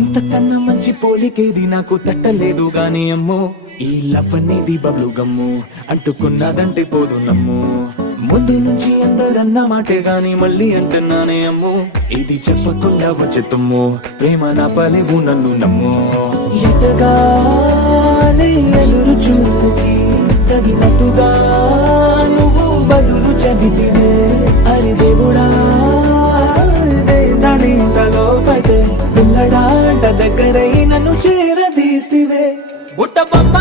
ఇంతకన్నా మంచి పోలికేది నాకు తట్టలేదు గాని అమ్మో, ఈ లవ్ అనేది బబ్లు గమ్ము అంటుకున్నదంటే పోదు నమ్ము. ముందు నుంచి అందరన్న మాటే గాని మళ్ళీ అంటున్నానే అమ్ము, ఇది చెప్పకుండా వచ్చే తుమ్ము, ప్రేమ నా పలేవు నన్ను నమ్ము. ఎటగానే ఎదురు చూకి తగినట్టుగా నువ్వు బదులు చెబితివే, అరి దేవుడా దాని ఇంతలో పడే పిల్లడాంట దగ్గరై నన్ను చేరదీస్తివే. బుట్ట బొమ్మ